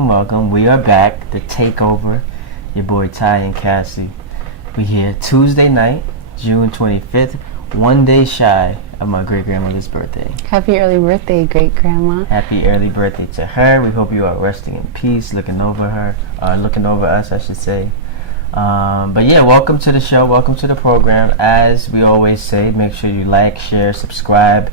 welcome. We are back. The Takeover. Your boy Ty and Cassie. We here Tuesday night, June 25th, one day shy of my great-grandmother's birthday. Happy early birthday, great-grandma. Happy early birthday to her. We hope you are resting in peace, looking over us, I should say. But yeah, welcome to the show. Welcome to the program. As we always say, make sure you like, share, subscribe.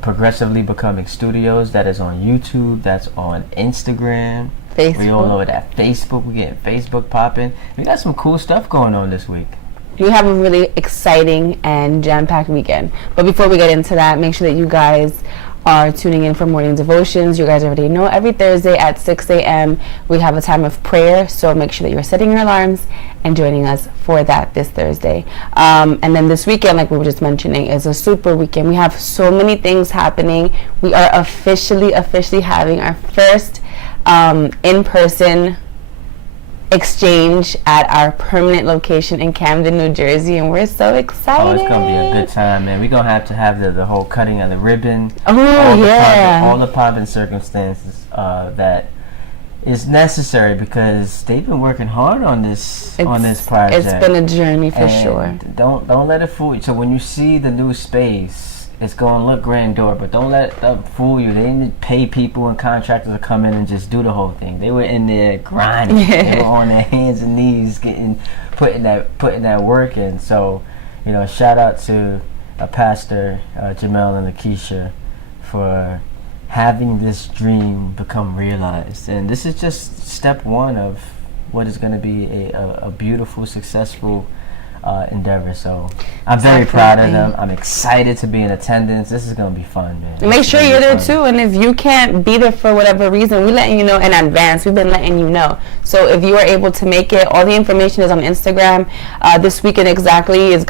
Progressively Becoming Studios. That is on YouTube. That's on Instagram. Facebook. We all know that Facebook. We're getting Facebook popping. We got some cool stuff going on this week. We have a really exciting and jam-packed weekend. But before we get into that, make sure that you guys are tuning in for morning devotions. You guys already know every Thursday at 6 a.m. we have a time of prayer. So make sure that you're setting your alarms and joining us for that this Thursday. And then this weekend, like we were just mentioning, is a super weekend. We have so many things happening. We are officially having our first in-person exchange at our permanent location in Camden, New Jersey, and we're so excited. Oh, it's gonna be a good time, man. We're gonna have to have the whole cutting of the ribbon. Oh, all the pomp and circumstances that is necessary, because they've been working hard on this project. It's been a journey for sure. Don't let it fool you. So when you see the new space, it's gonna look grandeur, but don't let them fool you. They didn't pay people and contractors to come in and just do the whole thing. They were in there grinding. They were on their hands and knees putting that work in. So, shout out to Pastor Jamel and Lakeisha for having this dream become realized. And this is just step one of what is going to be a beautiful, successful endeavor. So I'm very proud of them. I'm excited to be in attendance. This is going to be fun, man. Make sure you're there too. And if you can't be there for whatever reason, we're letting you know in advance. We've been letting you know. So if you are able to make it, all the information is on Instagram. This weekend specifically is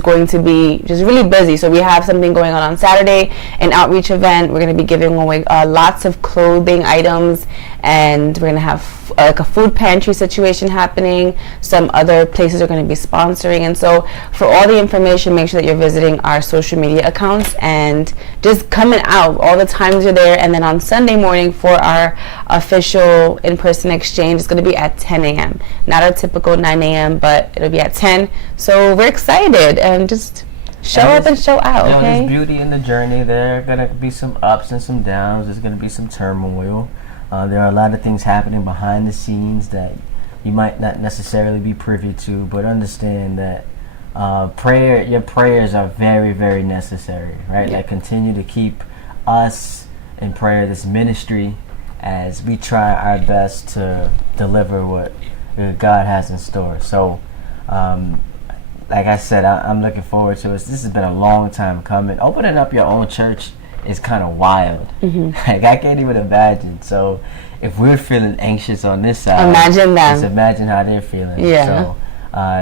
going to be just really busy. So we have something going on Saturday, an outreach event. We're going to be giving away lots of clothing items, and we're going to have like a food pantry situation happening. Some other places are going to be sponsoring. And so for all the information, make sure that you're visiting our social media accounts and just coming out. All the times you're there. And then on Sunday morning for our official in-person exchange, it's going to be at 10 a.m. Not our typical 9 a.m., but it'll be at 10. So we're excited, and just show up and show out, okay? There's beauty in the journey. There are going to be some ups and some downs. There's going to be some turmoil. There are a lot of things happening behind the scenes that you might not necessarily be privy to, but understand that your prayers are very, very necessary, right? Yeah. Like, continue to keep us in prayer, this ministry, as we try our best to deliver what God has in store. So, like I said, I'm looking forward to it. This has been a long time coming. Opening up your own church is kind of wild. Mm-hmm. Like, I can't even imagine. So if we're feeling anxious on this side, imagine them. Just imagine how they're feeling. Yeah. So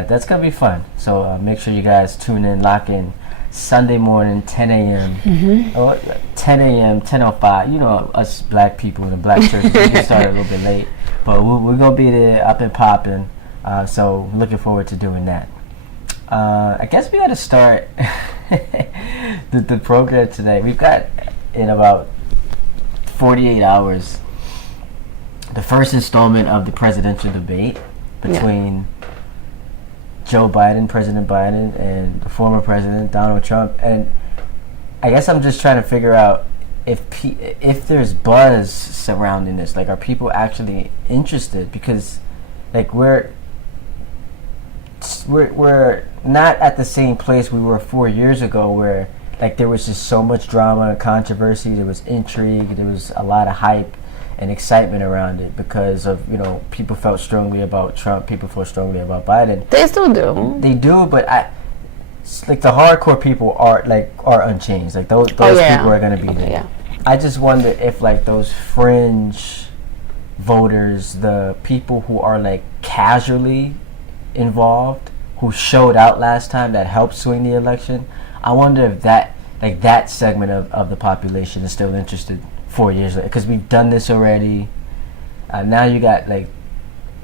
that's gonna be fun. So make sure you guys tune in, lock in. Sunday morning, 10 a.m. Mm-hmm. Or 10 a.m., 10:05. You know, us black people in the black church, we can start a little bit late, but we're gonna be there up and popping. So looking forward to doing that. I guess we got to start the program today. We've got, in about 48 hours, the first installment of the presidential debate between President Biden, and the former president, Donald Trump. And I guess I'm just trying to figure out if there's buzz surrounding this. Like, are people actually interested? Because, like, we're not at the same place we were 4 years ago, where like there was just so much drama and controversy. There was intrigue. There was a lot of hype and excitement around it because of, people felt strongly about Trump. People felt strongly about Biden. They still do. They do, but like the hardcore people are unchanged. Like those people are going to be there. Yeah. I just wonder if like those fringe voters, the people who are like casually involved, who showed out last time, that helped swing the election, I wonder if that segment of the population is still interested 4 years later, because we've done this already. Now you got, like,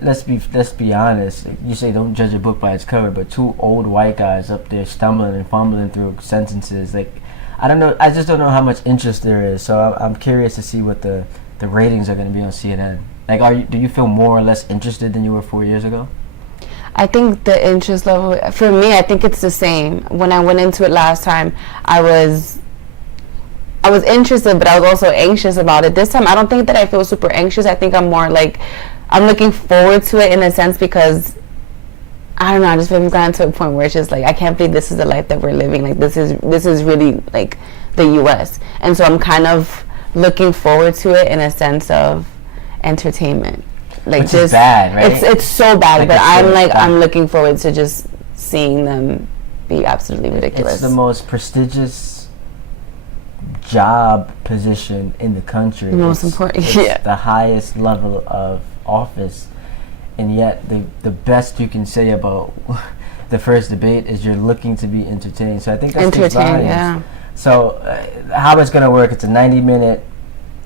let's be honest, you say don't judge a book by its cover, but two old white guys up there stumbling and fumbling through sentences. Like, I don't know, I just don't know how much interest there is. So I'm curious to see what the the ratings are going to be on CNN? Like, do you feel more or less interested than you were 4 years ago? I think the interest level, for me, I think it's the same. When I went into it last time, I was interested, but I was also anxious about it. This time, I don't think that I feel super anxious. I think I'm more like, I'm looking forward to it in a sense, because I don't know, I just feel we've gotten to a point where it's just like, I can't believe this is the life that we're living. Like, this is really like the U.S. And so I'm kind of looking forward to it in a sense of entertainment. Like, which is bad, right? It's so bad, like, but I'm looking forward to just seeing them be absolutely ridiculous. It's the most prestigious job position in the country. The most important, it's the highest level of office, and yet the best you can say about the first debate is you're looking to be entertained. So I think that's entertained. Yeah. So how it's going to work? It's a 90-minute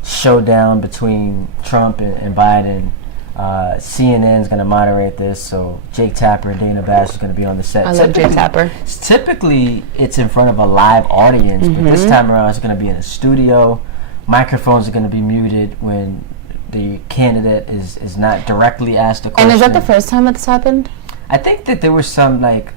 showdown between Trump and Biden. CNN's going to moderate this, so Jake Tapper and Dana Bash is going to be on the set. I love Jake Tapper. Typically, it's in front of a live audience, but this time around, it's going to be in a studio. Microphones are going to be muted when the candidate is not directly asked a question. And is that the first time that's happened? I think that there was some like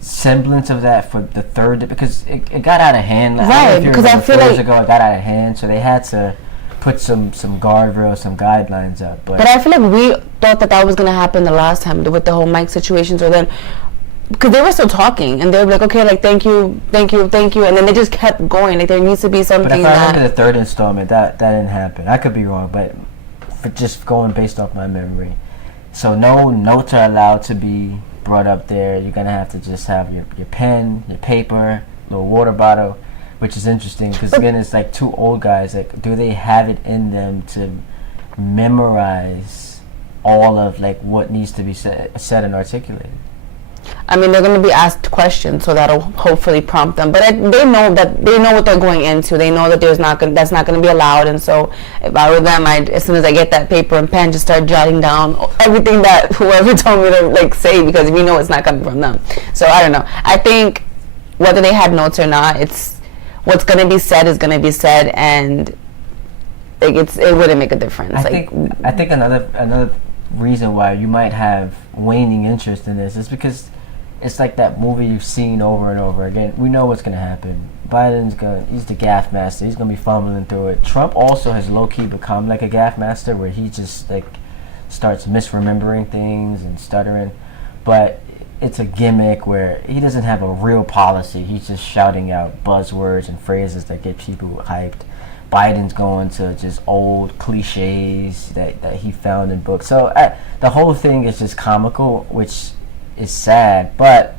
semblance of that for the third, because it got out of hand. Right, because I feel like ago it got out of hand, so they had to put some guardrails, some guidelines up. But I feel like we thought that was going to happen the last time with the whole mic situation. So then, because they were still talking, and they were like, okay, like, thank you, and then they just kept going. Like, there needs to be something. But if I remember the third installment, that didn't happen. I could be wrong, but for just going based off my memory. So no notes are allowed to be brought up there. You're going to have to just have your pen, your paper, little water bottle, which is interesting because, again, it's like two old guys. Like, do they have it in them to memorize all of, like, what needs to be said and articulated? I mean, they're going to be asked questions, so that'll hopefully prompt them. But they know what they're going into. They know that that's not going to be allowed. And so, if I were them, as soon as I get that paper and pen, just start jotting down everything that whoever told me to like say, because we know it's not coming from them. So I don't know. I think whether they had notes or not, it's what's going to be said is going to be said, and like it wouldn't make a difference. I think another reason why you might have waning interest in this is because it's like that movie you've seen over and over again. We know what's going to happen. He's the gaff master. He's going to be fumbling through it. Trump also has low-key become like a gaff master, where he just like starts misremembering things and stuttering. But it's a gimmick where he doesn't have a real policy. He's just shouting out buzzwords and phrases that get people hyped. Biden's going to just old cliches that he found in books. So the whole thing is just comical, which is sad, but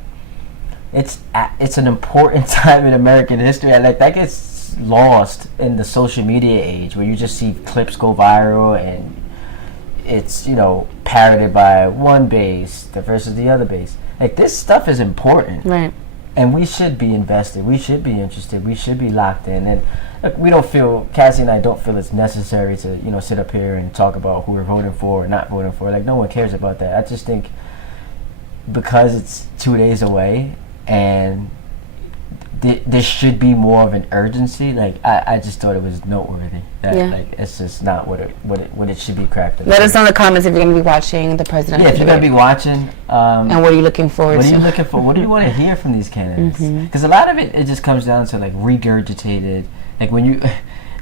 it's an important time in American history. And like, that gets lost in the social media age, where you just see clips go viral and it's, parroted by one base versus the other base. Like, this stuff is important, right? And we should be invested. We should be interested. We should be locked in. And look, Cassie and I don't feel it's necessary to, sit up here and talk about who we're voting for or not voting for. Like, no one cares about that. I just think because it's 2 days away and there should be more of an urgency. Like, I just thought it was noteworthy. Like, it's just not what it should be cracked up. Let us know in the comments if you're going to be watching the presidential if you're going to be watching. And what are you looking forward to? What are you looking for? What do you want to hear from these candidates? Because a lot of it just comes down to, like, regurgitated. Like, when you...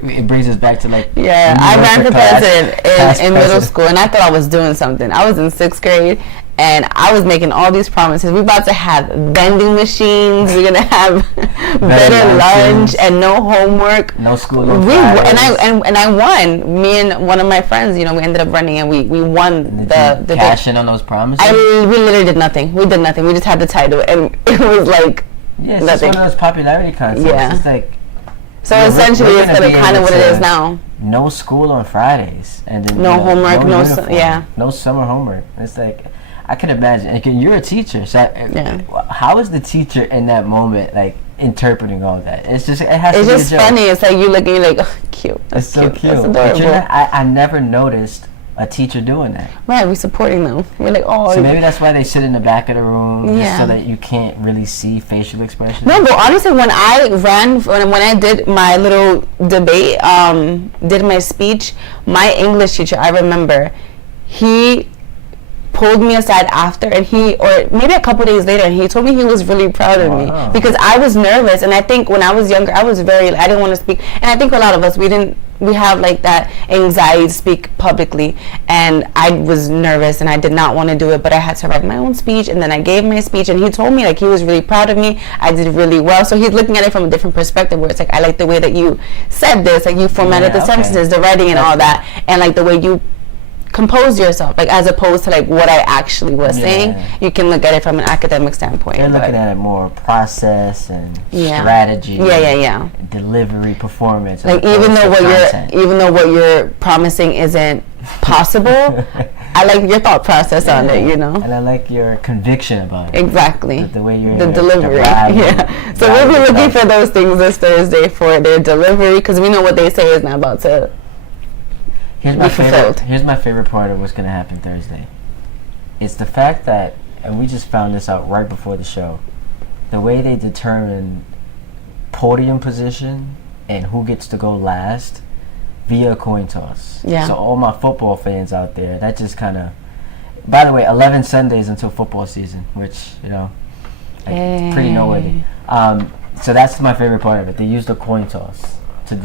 It brings us back to, like... Yeah, I ran for president in middle school, and I thought I was doing something. I was in 6th grade, and I was making all these promises. We're about to have vending machines. We're going to have better lunch and no homework. No school on Fridays. And I won. Me and one of my friends, we ended up running, and we won the cash in on those promises? We literally did nothing. We did nothing. We just had the title, and it was like it's just one of those popularity contests. Yeah. It's like... So essentially, it's going to be kind of what it is now. No school on Fridays, and then no homework, no summer homework. It's like, I can imagine. Again, you're a teacher, so how is the teacher in that moment, like, interpreting all that? It's just It's just funny. It's like you're looking, you're like, oh, cute. That's so cute. That's adorable. I never noticed a teacher doing that. Right, we're supporting them. We're like, oh. So maybe that's why they sit in the back of the room, Yeah. just so that you can't really see facial expressions. No, but honestly, when I did my little debate, did my speech, my English teacher, I remember, he pulled me aside after, and or maybe a couple days later, and he told me he was really proud of me because I was nervous. And I think when I was younger, I didn't want to speak. And I think a lot of us, we have like that anxiety to speak publicly, and I was nervous and I did not want to do it, but I had to write my own speech, and then I gave my speech, and he told me like he was really proud of me. I did really well. So he's looking at it from a different perspective, where it's like, I like the way that you said this, like you formatted the sentences, the writing and all that, and like the way you compose yourself, like as opposed to like what I actually was saying. You can look at it from an academic standpoint. They're looking at it more process and strategy, delivery, performance. Like even though what you're promising isn't possible, I like your thought process on it, you know. And I like your conviction about it. Exactly. The way you're the delivery. So we'll be looking for those things this Thursday for their delivery, because we know what they say is not about to. Here's my favorite part of what's going to happen Thursday. It's the fact that, and we just found this out right before the show, the way they determine podium position and who gets to go last via coin toss. Yeah. So all my football fans out there, that just kind of, by the way, 11 Sundays until football season, which, you know, it's pretty noteworthy. So that's my favorite part of it. They use the coin toss to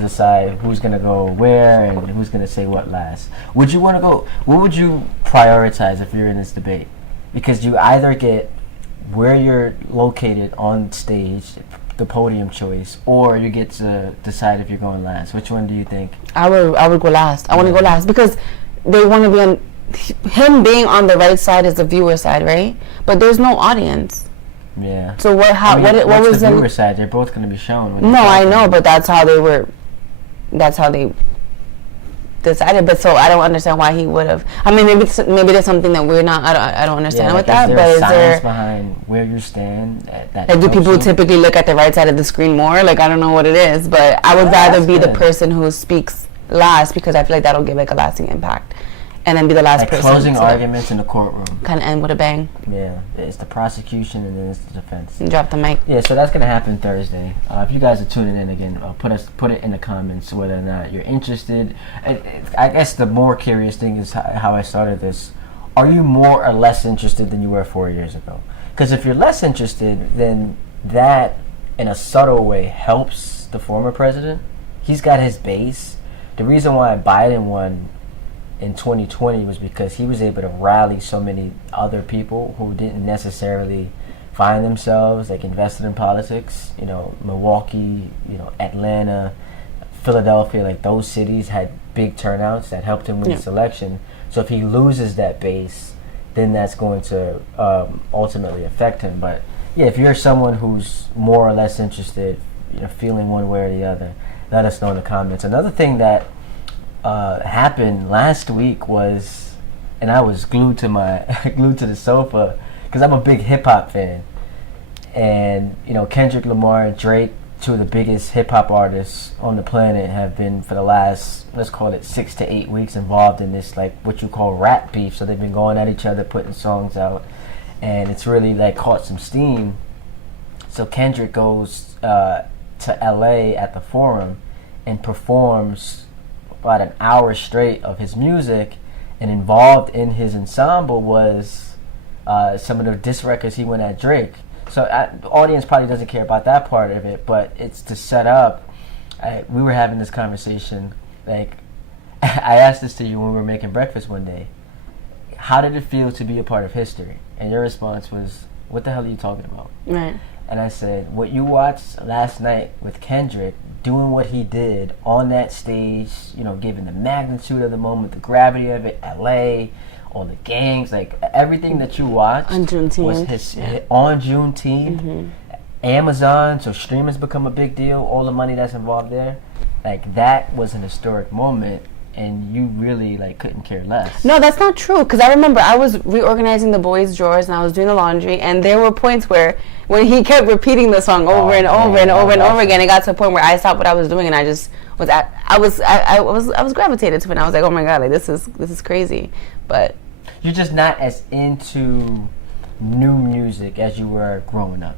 decide who's going to go where and who's going to say what last. Would you want to go, what would you prioritize if you're in this debate? Because you either get where you're located on stage, the podium choice, or you get to decide if you're going last. Which one do you think? I would go last. I want to go last because they want to be on, him being on the right side is the viewer side, right? But there's no audience. Yeah. So what was the viewer side? They're both going to be shown. No, I know, but that's how they decided. But so I don't understand why he would have. I mean, maybe there's something that we're not. I don't understand with that. But is there behind where you stand? Like, do people typically look at the right side of the screen more? Like, I don't know what it is, but I would rather be the person who speaks last, because I feel like that'll give like a lasting impact. And then be the last person. Closing arguments in the courtroom. Kind of end with a bang. Yeah, it's the prosecution and then it's the defense. And drop the mic. Yeah, so that's gonna happen Thursday. If you guys are tuning in again, put it in the comments whether or not you're interested. I guess the more curious thing is how I started this. Are you more or less interested than you were 4 years ago? Because if you're less interested, then that, in a subtle way, helps the former president. He's got his base. The reason why Biden won in 2020 was because he was able to rally so many other people who didn't necessarily find themselves like invested in politics. You know, Milwaukee, you know, Atlanta, Philadelphia, like those cities had big turnouts that helped him win this election. So if he loses that base, then that's going to ultimately affect him. But yeah, if you're someone who's more or less interested, you know, feeling one way or the other, let us know in the comments. Another thing that happened last week was, and I was glued to the sofa because I'm a big hip hop fan, and you know, Kendrick Lamar and Drake, two of the biggest hip hop artists on the planet, have been for the last, let's call it 6 to 8 weeks, involved in this like what you call rap beef. So they've been going at each other, putting songs out, and it's really like caught some steam. So Kendrick goes to LA at the Forum and performs about an hour straight of his music, and involved in his ensemble was some of the diss records he went at Drake. So the audience probably doesn't care about that part of it, but it's to set up. We were having this conversation, like I asked this to you when we were making breakfast one day. How did it feel to be a part of history? And your response was, what the hell are you talking about? Right. And I said, what you watched last night with Kendrick doing what he did on that stage, you know, given the magnitude of the moment, the gravity of it, LA, all the gangs, like everything that you watched on Juneteenth. Was on Juneteenth. Mm-hmm. Amazon, so streaming's become a big deal, all the money that's involved there. Like, that was an historic moment and you really like couldn't care less. No, that's not true. Because I remember I was reorganizing the boys' drawers and I was doing the laundry, and there were points where when he kept repeating the song over and over and over and over again, it got to a point where I stopped what I was doing and I just was I was gravitated to it. And I was like, oh my god, like this is crazy. But you're just not as into new music as you were growing up.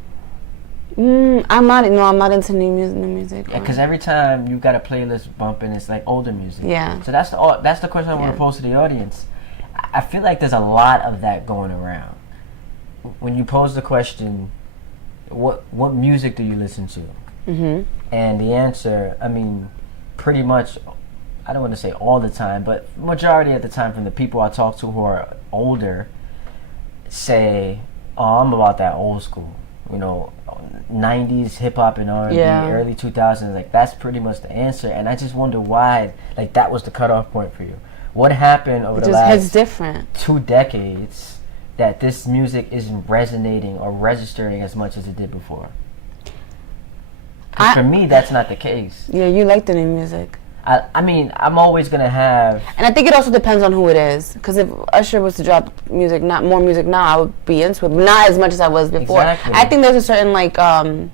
I'm not into new music. Yeah, because every time you got a playlist bumping, it's like older music. Yeah. So that's the question I want to pose to the audience. I feel like there's a lot of that going around. When you pose the question, what music do you listen to? Mm-hmm. And the answer, I mean, pretty much, I don't want to say all the time, but majority of the time from the people I talk to who are older say, oh, I'm about that old school. 90s hip-hop and R&B, early 2000s, like that's pretty much the answer. And I just wonder why, like, that was the cutoff point for you. What happened over the last 2 decades that this music isn't resonating or registering as much as it did before? For me, that's not the case. Yeah, you like the new music. I mean, I'm always going to have... And I think it also depends on who it is. Because if Usher was to drop more music now, I would be into it. But not as much as I was before. Exactly. I think there's a certain, like a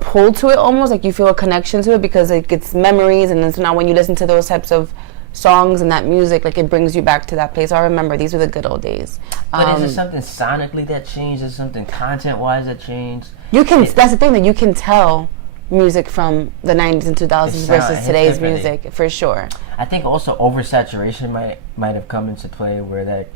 pull to it almost. Like you feel a connection to it because it gets memories. And then so now when you listen to those types of songs and that music, like it brings you back to that place. I remember these were the good old days. But is there something sonically that changed? Is there something content-wise that changed? That's the thing, that you can tell music from the 90s and 2000s versus today's music, for sure. I think also oversaturation might have come into play, where that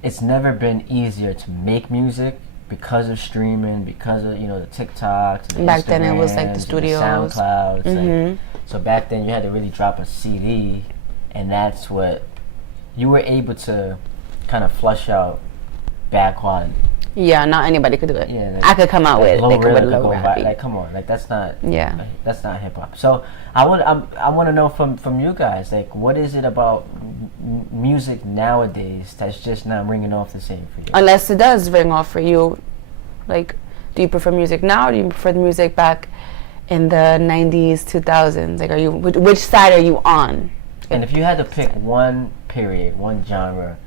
it's never been easier to make music because of streaming, because of the TikToks and back then it was like the studios, the SoundClouds. Like, so back then you had to really drop a CD, and that's what you were able to kind of flush out bad quality. Yeah, not anybody could do it. Yeah, I could come out with low rhythm low rap. Like, come on, like that's not. Yeah. That's not hip hop. So I want to know from you guys, like, what is it about music nowadays that's just not ringing off the same for you? Unless it does ring off for you, like, do you prefer music now, or do you prefer the music back in the 90s, 2000s? Like, which side are you on? And if you had to pick one period, one genre,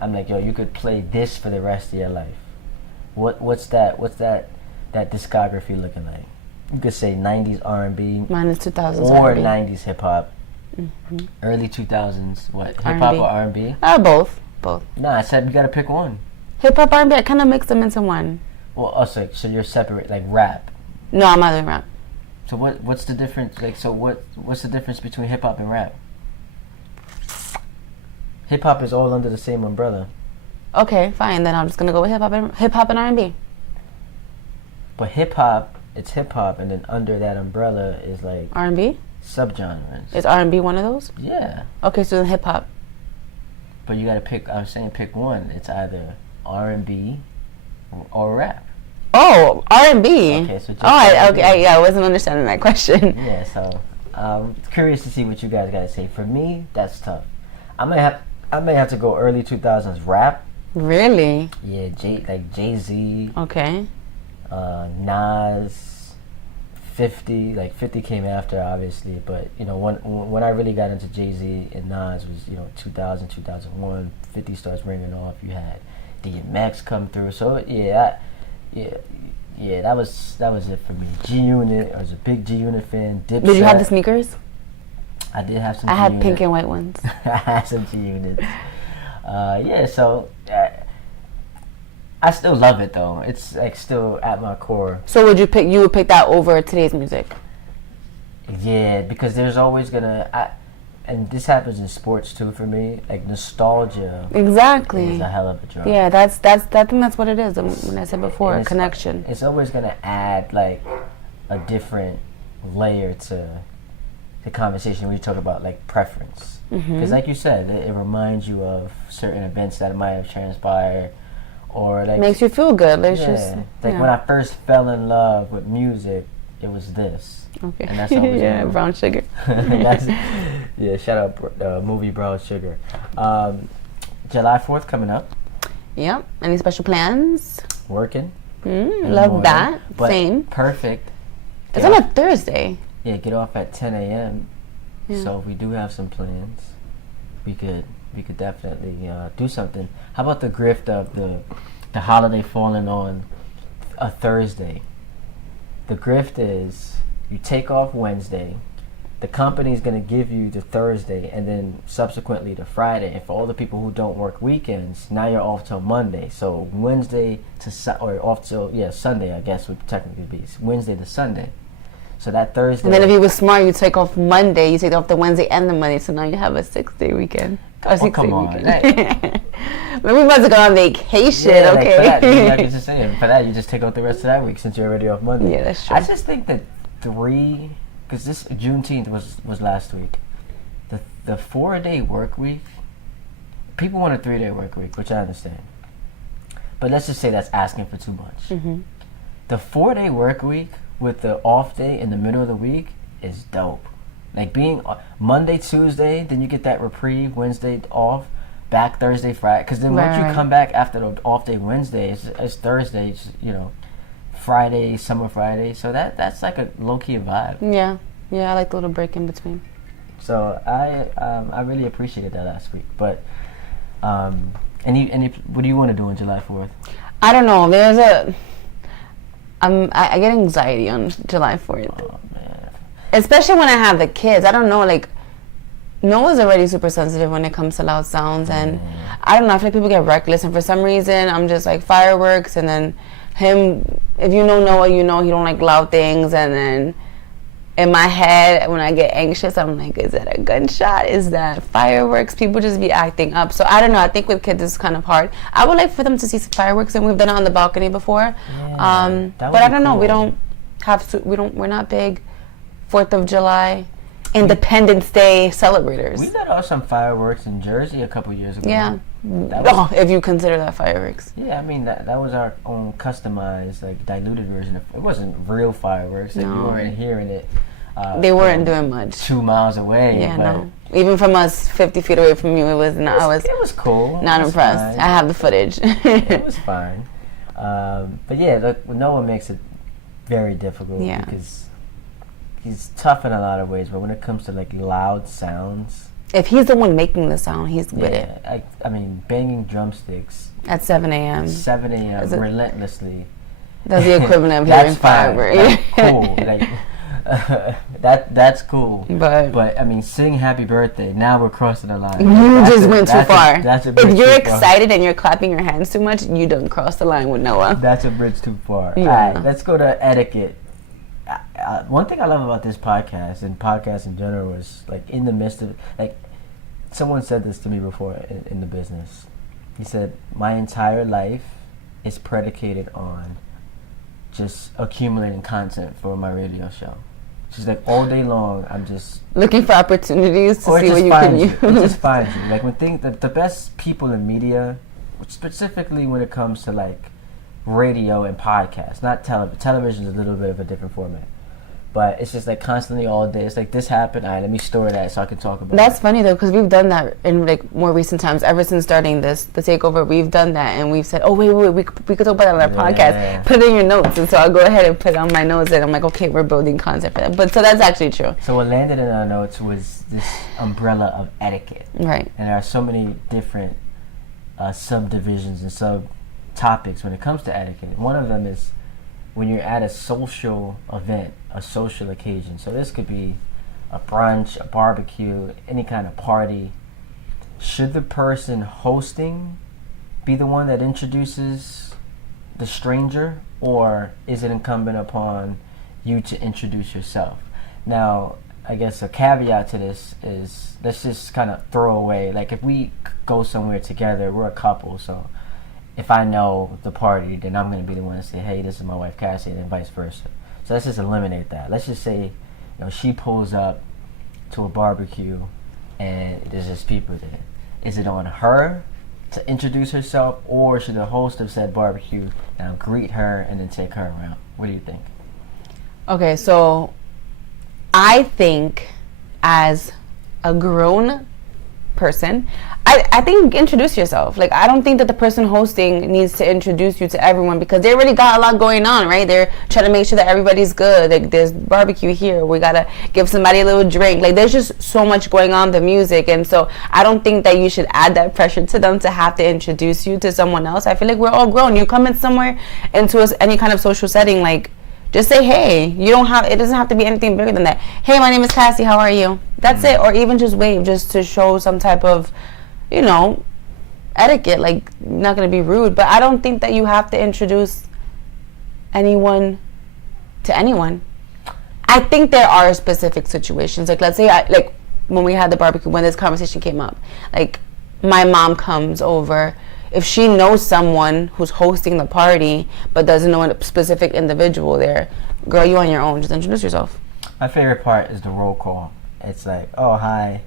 I'm like, yo, you could play this for the rest of your life. What's that discography looking like? You could say 90s R&B. Mine is 2000s or R&B. 90s hip hop. Mm-hmm. Early 2000s, what? Hip hop or R&B? Both. No, I said you got to pick one. Hip hop, R&B, I kind of mix them into one. Well, also, so you're separate, like rap. No, I'm not doing rap. So what's the difference? Like, so what's the difference between hip hop and rap? Hip hop is all under the same umbrella. Okay, fine. Then I'm just gonna go with hip hop and R&B. But hip hop, it's hip hop, and then under that umbrella is like R&B subgenres. Is R&B one of those? Yeah. Okay, so then hip hop. But you gotta pick. I was saying pick one. It's either R&B or rap. Oh, R&B. Okay, so just I wasn't understanding that question. Yeah, so curious to see what you guys gotta say. For me, that's tough. I may have to go early 2000s rap. Really? Yeah, Jay-Z. Okay. Nas, 50. Like 50 came after, obviously, but when I really got into Jay-Z and Nas was 2000, 2001. 50 starts ringing off. You had DMX come through. So yeah, that was it for me. G-Unit. I was a big G-Unit fan. Dipset. Did you have the sneakers? I did have some. I had pink and white ones. I had some G-Units. So I still love it though. It's like still at my core. So would you pick that over today's music? Yeah, because there's always and this happens in sports too for me. Like nostalgia. Exactly. Is a hell of a drug. Yeah, I think that's what it is. When I said before, connection. It's always gonna add like a different layer to the conversation when you talk about like preference. Because like you said, it reminds you of certain events that might have transpired, or like makes you feel good. When I first fell in love with music, it was this. Okay. And that's always Brown Sugar. Shout out movie Brown Sugar. July 4th coming up. Yep. Any special plans? Working. Love that. But same. Perfect. It's on a Thursday. Yeah, get off at 10 a.m. Yeah. So we do have some plans. We could definitely do something. How about the grift of the holiday falling on a Thursday? The grift is you take off Wednesday. The company's going to give you the Thursday and then subsequently the Friday. And for all the people who don't work weekends, now you're off till Monday. So Wednesday to Sunday, I guess would technically be Wednesday to Sunday. So that Thursday. And then if you were smart, you take off Monday. You take off the Wednesday and the Monday. So now you have a 6-day weekend. Come on. Weekend. Maybe we must go on vacation. Yeah, okay. Like for that, like you're just saying, for that you just take off the rest of that week since you're already off Monday. Yeah, that's true. I just think that because this Juneteenth was last week. The 4-day work week. People want a 3-day work week, which I understand. But let's just say that's asking for too much. Mm-hmm. The 4-day work week with the off day in the middle of the week is dope. Like being Monday, Tuesday, then you get that reprieve, Wednesday off, back Thursday, Friday. Because then once you come back after the off day Wednesday, it's Thursday, Friday, summer Friday. So that's like a low-key vibe. Yeah, I like the little break in between. So I really appreciated that last week. But any what do you want to do on July 4th? I don't know. I get anxiety on July 4th. Oh, man. Especially when I have the kids. I don't know, like, Noah's already super sensitive when it comes to loud sounds, and I don't know, I feel like people get reckless, and for some reason, I'm just like fireworks, and then him, if you know Noah, you know he don't like loud things, and then in my head, when I get anxious, I'm like, is that a gunshot? Is that fireworks? People just be acting up. So I don't know, I think with kids it's kind of hard. I would like for them to see some fireworks, and we've done it on the balcony before. Yeah, but I don't know, we don't have to, we're not big 4th of July, Independence Day celebrators. We let off some fireworks in Jersey a couple years ago. Yeah. If you consider that fireworks. Yeah, I mean, that was our own customized, like, diluted version. It wasn't real fireworks. Like, you weren't hearing it. They weren't doing much. 2 miles away. Yeah, no. Even from us 50 feet away from you, it was cool. Not impressed. Fine. I have the footage. It was fine. But yeah, look, Noah makes it very difficult because he's tough in a lot of ways, but when it comes to like loud sounds, if he's the one making the sound, he's with it. I mean, banging drumsticks at 7 a.m. 7 a.m. relentlessly. That's the equivalent of hearing fireworks. Cool. Like, that's cool. But I mean, sing happy birthday. Now we're crossing the line. You just went too far. If you're excited and you're clapping your hands too much, you done crossed the line with Noah. That's a bridge too far. Yeah. All right, let's go to etiquette. One thing I love about this podcast and podcasts in general is, like, in the midst of, like, someone said this to me before in the business. He said, my entire life is predicated on just accumulating content for my radio show. She's like, all day long, I'm just looking for opportunities to see what you can use. It just finds you. Like, when the best people in media, specifically when it comes to, like, radio and podcasts, not television. Television is a little bit of a different format. But it's just like constantly all day. It's like, this happened. All right, let me store that so I can talk about it. That's funny though, because we've done that in like more recent times. Ever since starting the takeover, we've done that, and we've said, oh wait, we could talk about that on our podcast. Put it in your notes, and so I'll go ahead and put it on my notes, and I'm like, okay, we're building content for that. But so that's actually true. So what landed in our notes was this umbrella of etiquette. Right. And there are so many different subdivisions and subtopics when it comes to etiquette. One of them is when you're at a social event, a social occasion. So this could be a brunch, a barbecue, any kind of party. Should the person hosting be the one that introduces the stranger, or is it incumbent upon you to introduce yourself? Now, I guess a caveat to this is, let's just kind of throw away, like, if we go somewhere together, we're a couple, so if I know the party, then I'm going to be the one to say, hey, this is my wife Cassie, and then vice versa. So let's just eliminate that. Let's just say, she pulls up to a barbecue and there's just people there. Is it on her to introduce herself, or should the host of said barbecue now greet her and then take her around? What do you think? Okay, so I think as a grown person, I think introduce yourself. Like, I don't think that the person hosting needs to introduce you to everyone because they already got a lot going on, right? They're trying to make sure that everybody's good. Like, there's barbecue here. We got to give somebody a little drink. Like, there's just so much going on, the music. And so I don't think that you should add that pressure to them to have to introduce you to someone else. I feel like we're all grown. You come in somewhere into any kind of social setting, like, just say, hey. It doesn't have to be anything bigger than that. Hey, my name is Cassie. How are you? That's it. Or even just wave, just to show some type of, etiquette. Like, you're not going to be rude. But I don't think that you have to introduce anyone to anyone. I think there are specific situations. Like, let's say, when we had the barbecue, when this conversation came up, like, my mom comes over. If she knows someone who's hosting the party but doesn't know a specific individual there, girl, you on your own. Just introduce yourself. My favorite part is the roll call. It's like, oh, hi,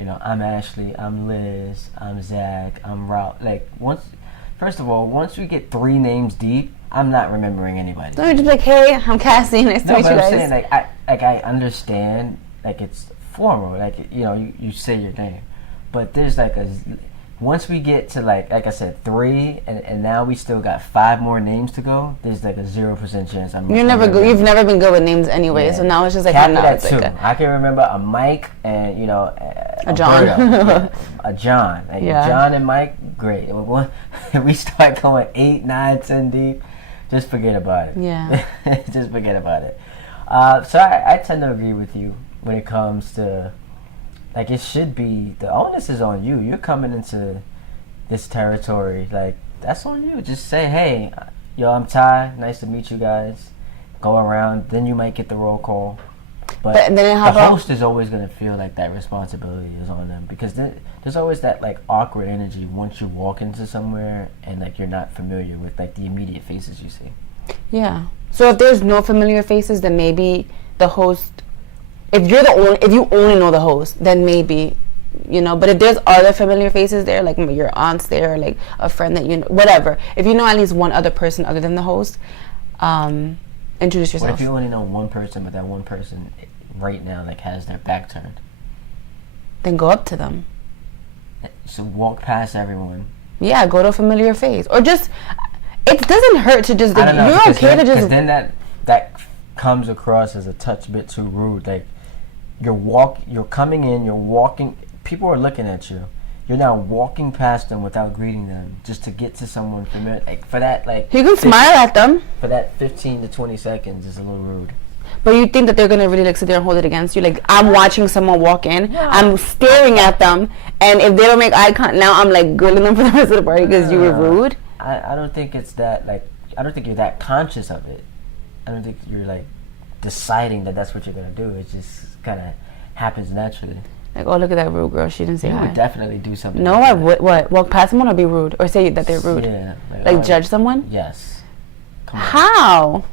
I'm Ashley, I'm Liz, I'm Zach, I'm Ralph. Like, first of all, once we get 3 names deep, I'm not remembering anybody. So you're just like, hey, I'm Cassie, nice to meet you guys. I'm saying, I understand, like, it's formal, like, you say your name, but there's like once we get to like I said, 3, and now we still got 5 more names to go, there's like a 0% chance I'm. You've never been good with names anyway, so now it's just like it's like I can remember a Mike and a John, a John, like John and Mike, great. We start going 8, 9, 10 deep, just forget about it. Yeah, just forget about it. So I tend to agree with you when it comes to. Like, it should be, the onus is on you. You're coming into this territory. Like, that's on you. Just say, hey, yo, I'm Ty. Nice to meet you guys. Go around. Then you might get the roll call. But then the host is always going to feel like that responsibility is on them. Because there's always that, like, awkward energy once you walk into somewhere and, like, you're not familiar with, like, the immediate faces you see. Yeah. So if there's no familiar faces, then maybe the host... If you only know the host, then maybe, But if there's other familiar faces there, like your aunt's there, or like a friend that whatever. If you know at least one other person other than the host, introduce yourself. What if you only know one person, but that one person right now like has their back turned? Then go up to them. So walk past everyone. Yeah, go to a familiar face, or just. It doesn't hurt to just. You're okay to just. Because then that comes across as a touch bit too rude, like. You're coming in, you're walking, people are looking at you. You're now walking past them without greeting them just to get to someone familiar. Like, for that, like... You can smile at them. For that 15 to 20 seconds is a little rude. But you think that they're going to really, like, sit there and hold it against you? Like, I'm watching someone walk in, I'm staring at them, and if they don't make eye contact, now I'm, like, grilling them for the rest of the party because you were rude? I don't think it's that, like... I don't think you're that conscious of it. I don't think you're, like, deciding that that's what you're going to do. It's just... kind of happens naturally. Like, oh, look at that rude girl. She didn't say hi. You would definitely do something. No, I would. What? Walk past someone or be rude? Or say that they're rude? Yeah. Like judge someone? Yes. Come on. How?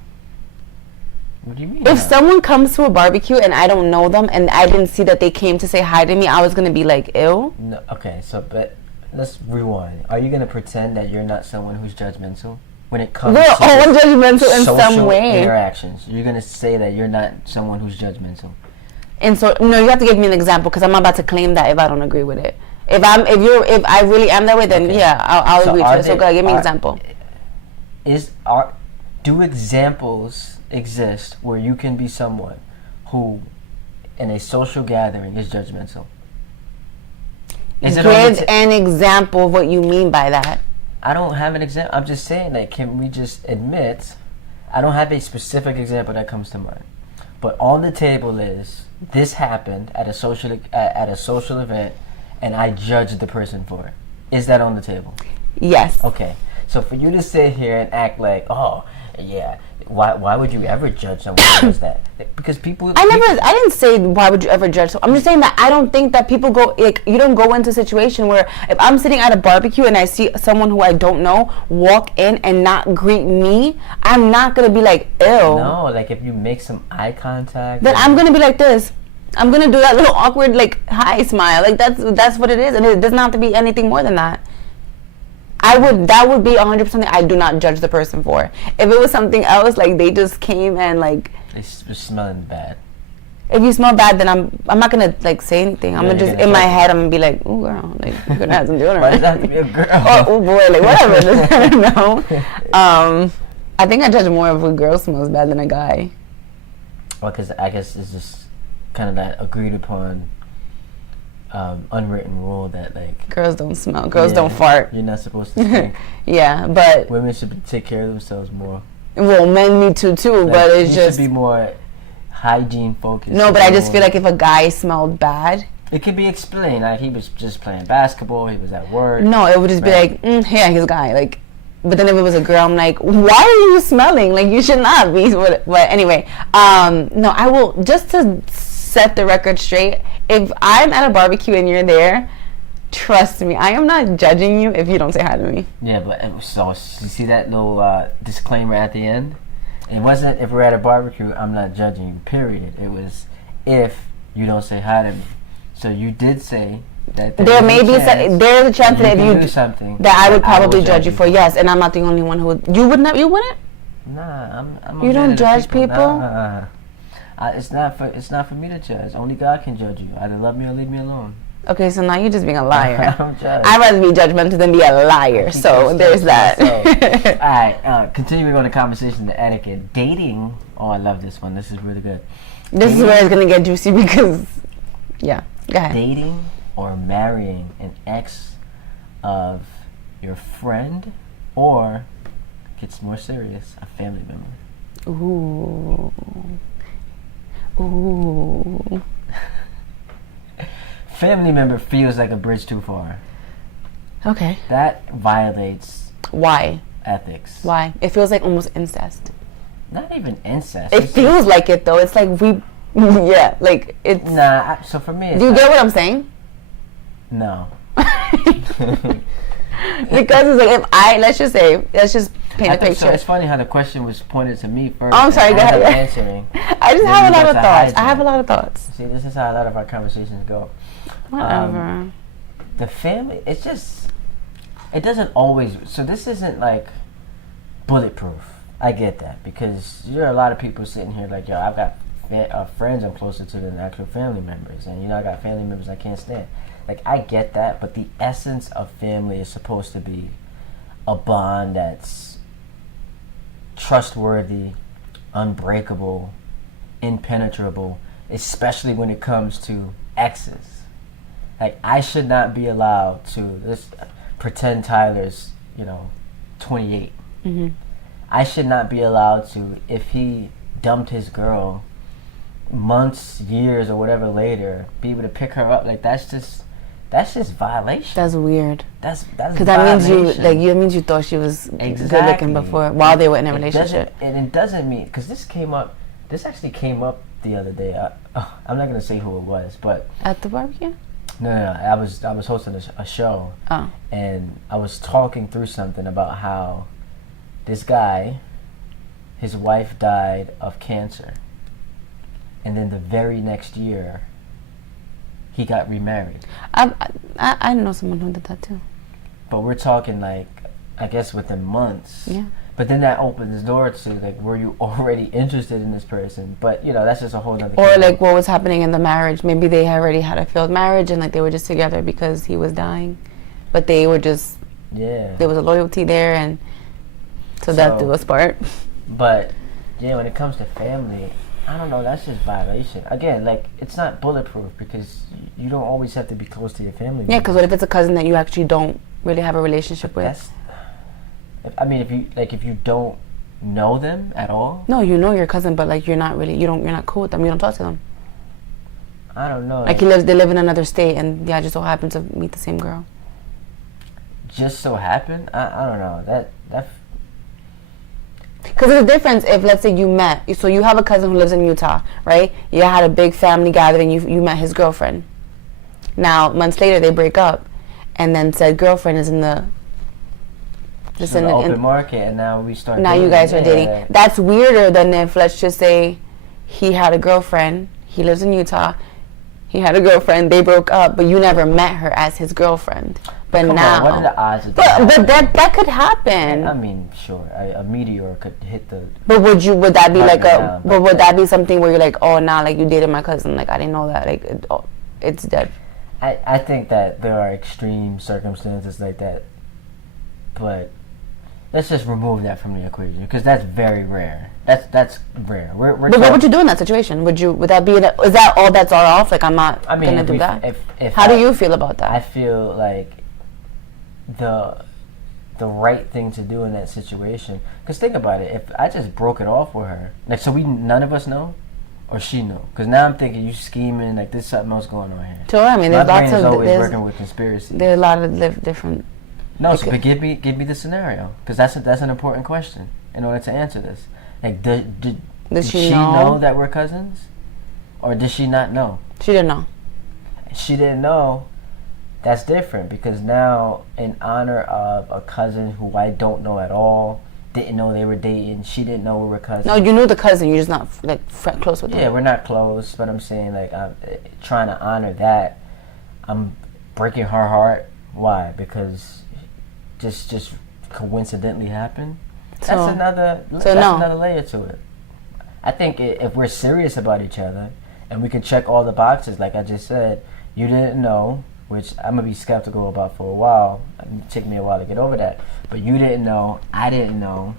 What do you mean? If someone comes to a barbecue and I don't know them and I didn't see that they came to say hi to me, I was going to be like, ew? No, okay, but let's rewind. Are you going to pretend that you're not someone who's judgmental? When it comes to all judgmental in some way. Interactions. You're going to say that you're not someone who's judgmental. And so, no, you have to give me an example because I'm about to claim that if I don't agree with it. If I really am that way, then I'll agree to it. So, give me an example. Do examples exist where you can be someone who, in a social gathering, is judgmental? Give an example of what you mean by that. I don't have an example. I'm just saying, like, can we just admit? I don't have a specific example that comes to mind, but on the table is. This happened at a social event, and I judged the person for it. Is that on the table? Yes. Okay. So for you to sit here and act like, oh, yeah, why would you ever judge someone who does that? Because people. I didn't say why would you ever judge. I'm just saying that I don't think that people go like you don't go into a situation where if I'm sitting at a barbecue and I see someone who I don't know walk in and not greet me, I'm not gonna be like ew. No, like if you make some eye contact, then I'm gonna be like this. I'm gonna do that little awkward like hi smile. Like that's what it is, and it doesn't have to be anything more than that. That would be 100% something I do not judge the person for. If it was something else, like they just came and like they were smelling bad. if you smell bad, then I'm not gonna like say anything. I'm gonna just in my head, I'm gonna be like, "Ooh, girl, like you're gonna have some deodorant." Why does that have to be a girl? Oh boy, like whatever. I don't know. I think I judge more if a girl smells bad than a guy. Well, because I guess it's just kind of that agreed upon unwritten rule that like girls don't smell, girls don't fart. You're not supposed to stink. Yeah, but women should take care of themselves more. Well, men need to too, like, but it's just should be more hygiene focused. No, but I just feel like if a guy smelled bad, it could be explained. Like he was just playing basketball, he was at work. No, it would just be like, yeah, he's a guy. Like, but then if it was a girl, I'm like, why are you smelling? Like you should not be. But anyway, no, I will just to set the record straight. If I'm at a barbecue and you're there, trust me, I am not judging you if you don't say hi to me. Yeah, but so you see that little disclaimer at the end? It wasn't if we're at a barbecue, I'm not judging you, period. It was if you don't say hi to me. So you did say that there may be there's a chance that if you do something that I would probably judge you for. Yes, and I'm not the only one who would. You would not. You wouldn't. Nah, I'm. You don't judge people. Nah. It's not for me to judge. Only God can judge you. Either love me or leave me alone. Okay, so now you're just being a liar. I don't judge. I'd rather be judgmental than be a liar. So there's that. All right, continuing on the conversation, the etiquette. Dating. Oh, I love this one. This is really good. This is where it's going to get juicy because, yeah, go ahead. Dating or marrying an ex of your friend or, gets more serious, a family member. Ooh. Ooh. Family member feels like a bridge too far. Okay. That violates Why? ethics. Why? It feels like almost incest. Not even incest. It feels like it though. It's like yeah, like it's. Nah, so for me, it's do you get what I'm saying? No. Because it's like let's just paint a picture. So it's funny how the question was pointed to me first. Oh, I'm sorry, go ahead. Answering. I just have a lot of thoughts. I have a lot of thoughts. See, this is how a lot of our conversations go. Whatever. The family, it's just, it doesn't always, so this isn't like bulletproof. I get that because there are a lot of people sitting here like, yo, I've got friends I'm closer to than actual family members. And, you know, I got family members I can't stand. Like, I get that, but the essence of family is supposed to be a bond that's trustworthy, unbreakable, impenetrable, especially when it comes to exes. Like, I should not be allowed to pretend Tyler's, 28. Mm-hmm. I should not be allowed to, if he dumped his girl months, years, or whatever later, be able to pick her up. Like, that's just violation. That's weird. That's because that means you thought she was good looking before while they were in a relationship. And it doesn't mean, because this actually came up the other day. I'm not gonna say who it was, but at the barbecue. No. I was hosting a show, and I was talking through something about how this guy, his wife died of cancer, and then the very next year, he got remarried. I know someone who did that too. But we're talking like, I guess within months. Yeah. But then that opens the door to like, were you already interested in this person? But that's just a whole other. Or like what was happening in the marriage? Maybe they already had a failed marriage and like they were just together because he was dying, but they were just there was a loyalty there, and so that did us part. But when it comes to family, I don't know. That's just violation. Again, like it's not bulletproof because you don't always have to be close to your family. Yeah, because what if it's a cousin that you actually don't really have a relationship with? If you don't know them at all. No, you know your cousin, but like you're not cool with them. You don't talk to them. I don't know. Like they live in another state, and just so happen to meet the same girl. Just so happen? I don't know. That. Because there's a difference if, let's say, you met. So you have a cousin who lives in Utah, right? You had a big family gathering. You met his girlfriend. Now, months later, they break up, and then said girlfriend is in the open market, and now we start. Now you guys are dating. That's weirder than if, let's just say, he had a girlfriend. He lives in Utah. He had a girlfriend. They broke up, but you never met her as his girlfriend. But Come now, on, what are the odds of that? but that could happen. I mean, sure, a meteor could hit the. But would that be like down, but would that be something where you're like, oh, now like you dated my cousin, like I didn't know that, like it's dead. I think that there are extreme circumstances like that, but let's just remove that from the equation because that's very rare. That's rare. We're but what would you do in that situation? Would that be? Is that all bets are off? Like I'm not gonna do that. How do you feel about that? I feel like the right thing to do in that situation. Because think about it. If I just broke it off with her, like so none of us know, or she know. Because now I'm thinking you scheming. Like there's something else going on here. Sure. I mean, my there's brain lots is of always working with conspiracy. There's a lot of different. No, so but give me the scenario because that's an important question in order to answer this. Like, did she know that we're cousins, or did she not know? She didn't know. She didn't know. That's different because now, in honor of a cousin who I don't know at all, didn't know they were dating. She didn't know we were cousins. No, you knew the cousin. You're just not like close with them. Yeah, we're not close, but I'm saying like I'm trying to honor that. I'm breaking her heart. Why? Because just coincidentally happened. That's another layer to it. I think if we're serious about each other and we can check all the boxes, like I just said, you didn't know, which I'm gonna be skeptical about for a while. It took me a while to get over that. But you didn't know, I didn't know,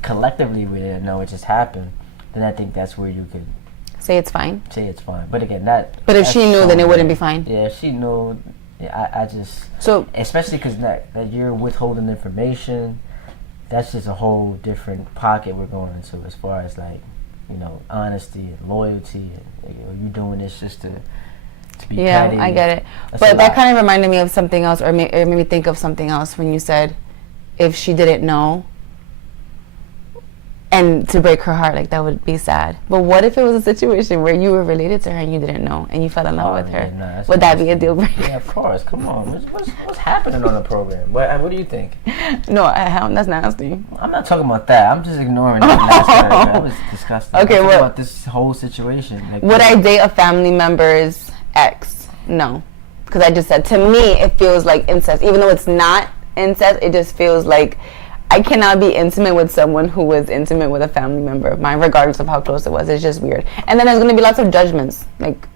collectively we didn't know, it just happened. Then I think that's where you could say it's fine. But again, that. But if she knew, then it wouldn't be fine. Yeah, if she knew. Yeah, I just especially because that you're withholding information, that's just a whole different pocket we're going into as far as like, honesty and loyalty and you doing this just to be petty. I get it. That's but that kind of reminded me of something else, or made me think of something else when you said if she didn't know and to break her heart, like that would be sad. But what if it was a situation where you were related to her and you didn't know and you fell in love with her? No, would that be a deal breaker? Yeah, of course. Come on. What's happening on the program? What do you think? No, that's nasty. I'm not talking about that. I'm just ignoring that. That was disgusting. Okay, what about this whole situation? Like, would I date a family member's ex? No. Because I just said, to me, it feels like incest. Even though it's not incest, it just feels like I cannot be intimate with someone who was intimate with a family member of mine, regardless of how close it was. It's just weird. And then there's going to be lots of judgments. Like,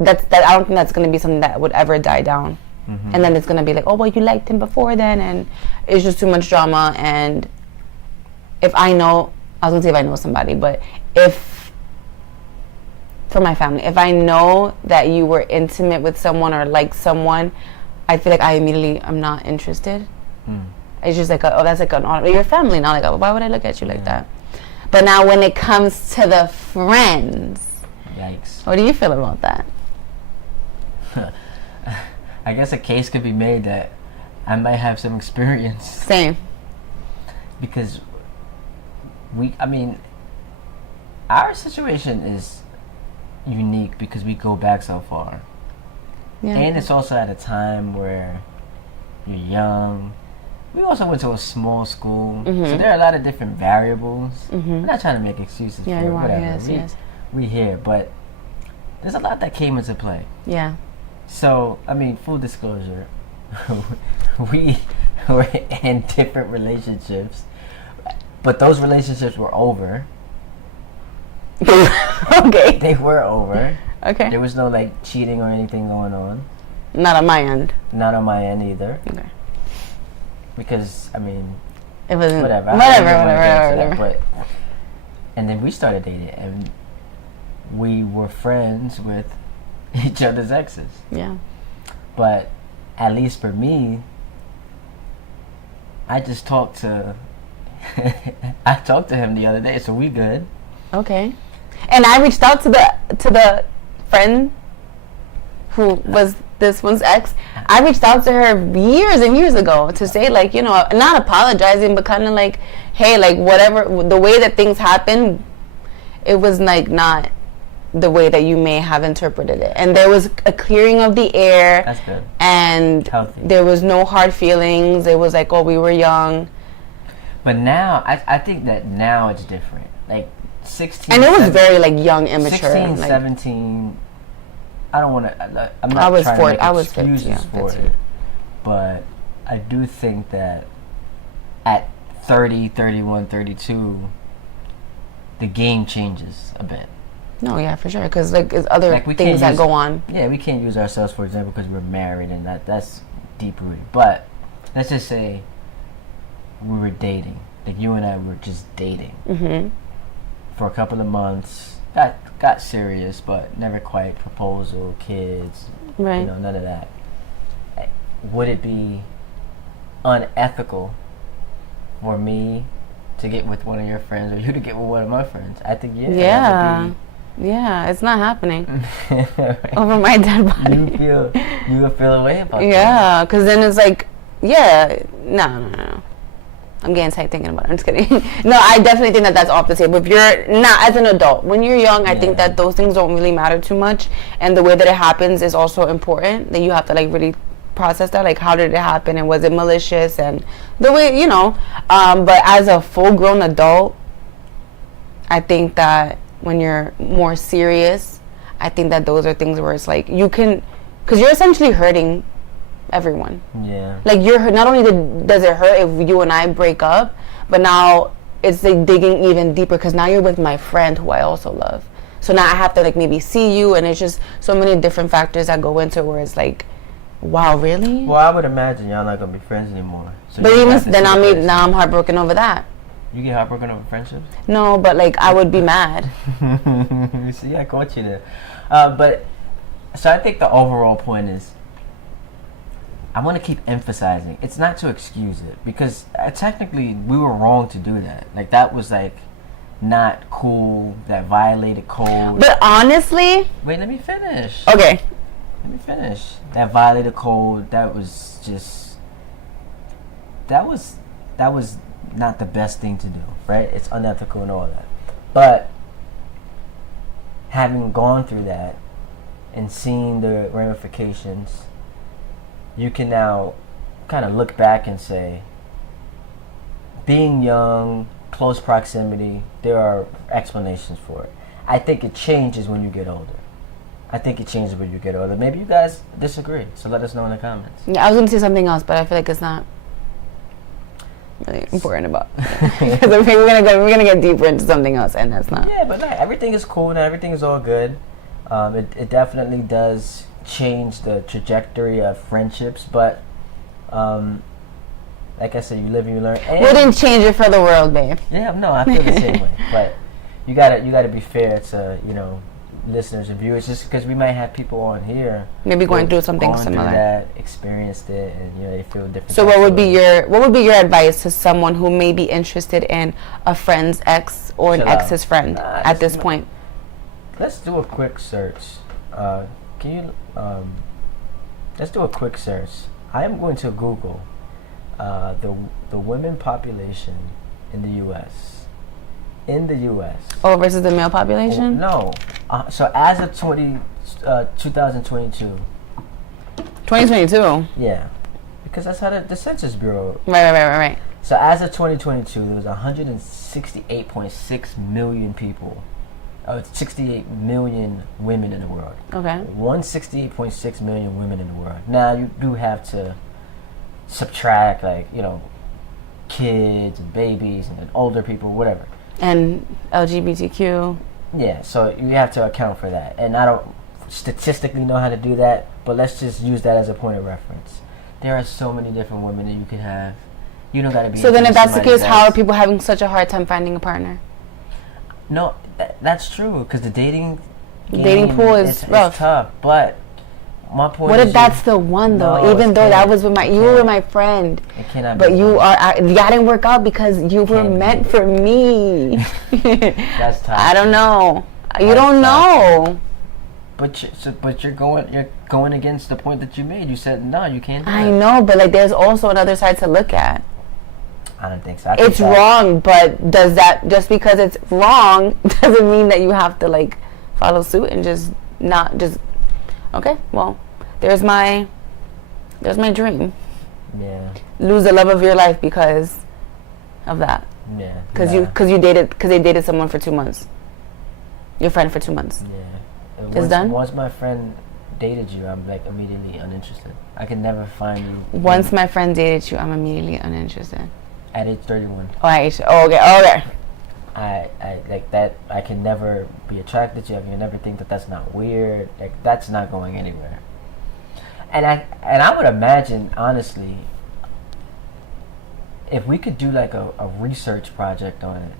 I don't think that's going to be something that would ever die down. Mm-hmm. And then it's going to be like, oh, well, you liked him before then, and it's just too much drama. And if I know, I was going to say if I know somebody, but for my family, if I know that you were intimate with someone or like someone, I feel like I immediately am not interested. Mm. It's just like, that's like an honor. Your family now. Like, why would I look at you like that? But now when it comes to the friends, yikes. What do you feel about that? I guess a case could be made that I might have some experience. Same. Because our situation is unique because we go back so far. Yeah. And it's also at a time where you're young. We also went to a small school, so there are a lot of different variables. I'm not trying to make excuses for it, whatever. Yes. We here, but there's a lot that came into play. Yeah. So, full disclosure, we were in different relationships, but those relationships were over. Okay. They were over. Okay. There was no, cheating or anything going on. Not on my end. Not on my end either. Okay. Because, it wasn't... Whatever. And then we started dating, and we were friends with each other's exes. Yeah. But at least for me, I just talked to... I talked to him the other day, so we good. Okay. And I reached out to the friend who was this one's ex. I reached out to her years and years ago to say, not apologizing, but kind of like, hey, whatever, the way that things happen, it was not the way that you may have interpreted it. And there was a clearing of the air. That's good. And healthy. There was no hard feelings. It was like, oh, we were young. But now, I think that now it's different. 16, and it was very young, immature. 16, 17, I don't want to. I'm not I was trying for to it. make I was excuses 50, for 15. it, but I do think that at 30, 31, 32, the game changes a bit. No, yeah, for sure. Because like there's other Like, we things can't that go on. Yeah, we can't use ourselves for example because we're married and that's deep rooted. But let's just say we were dating. Like you and I were just dating for a couple of months. Got serious, but never quite proposal, kids. Right. You know, none of that. Would it be unethical for me to get with one of your friends or you to get with one of my friends? I think Yeah. Yeah, it's not happening. Over my dead body. You will feel a way about that. Yeah, because then it's like, no. I'm getting tight thinking about it. I'm just kidding. No, I definitely think that that's off the table. If you're not as an adult, when you're young, I think that those things don't really matter too much, and the way that it happens is also important. That you have to like really process that, like how did it happen and was it malicious and the way But as a full-grown adult, I think that when you're more serious, I think that those are things where it's like you can, because you're essentially hurting everyone. Yeah. Like not only does it hurt if you and I break up, but now it's like digging even deeper because now you're with my friend who I also love. So now I have to like maybe see you, and it's just so many different factors that go into where it's like, wow, really? Well, I would imagine y'all not gonna be friends anymore. So but even then, now I'm heartbroken over that. You get heartbroken over friendships? No, but like I would be mad. You see, I caught you there. But so I think the overall point is, I want to keep emphasizing it's not to excuse it because technically we were wrong to do that. Like that was like not cool. That violated code. But honestly, wait, let me finish. Okay. Let me finish. That violated code. That was just. That was not the best thing to do, right? It's unethical and all that. But having gone through that and seeing the ramifications, you can now kind of look back and say, being young, close proximity, there are explanations for it. I think it changes when you get older. Maybe you guys disagree, so let us know in the comments. Yeah, I was going to say something else, but I feel like it's not really important about because we're gonna get deeper into something else, and that's not. Yeah, but like, everything is cool and everything is all good. It definitely does change the trajectory of friendships, but like I said, you live and you learn. And wouldn't change it for the world, babe. Yeah, no, I feel the same way. But you gotta be fair to listeners and viewers, just because we might have people on here maybe going through something similar, that experienced it, and they feel different. So what would be your advice to someone who may be interested in a friend's ex or an ex's friend at this point? Let's do a quick search. Let's do a quick search. I am going to Google the women population in the U.S. Oh, versus the male population? No. So as of 2022. 2022? Yeah. Because that's how the Census Bureau. Right. So as of 2022, there was 168.6 million people. 68 million women in the world. Okay. 168.6 million women in the world. Now, you do have to subtract, kids and babies and older people, whatever. And LGBTQ. Yeah, so you have to account for that. And I don't statistically know how to do that, but let's just use that as a point of reference. There are so many different women that you could have. You don't got to be. So then if that's the case, how are people having such a hard time finding a partner? No, that's true, because the dating pool is rough. It's tough, but my point what is... if that's the one, though? No, even though that was with you were with my friend. It cannot but be. But that didn't work out because you were meant for me. That's tough. I don't know. You don't know. But you're going against the point that you made. You said, no, you can't do I that. know, but there's also another side to look at. I don't think so. It's wrong, but does that, just because it's wrong, doesn't mean that you have to follow suit and just not just. Okay, well, there's my dream. Yeah. Lose the love of your life because of that. Yeah. Because they dated someone for 2 months. Your friend for 2 months. Yeah. It's done? Once my friend dated you, I'm like immediately uninterested. I can never find you. Once my friend dated you, I'm immediately uninterested. At age 31. Okay. I like that. I can never be attracted to you. I can never think that that's not weird. Like that's not going anywhere. And I would imagine, honestly, if we could do like a research project on it,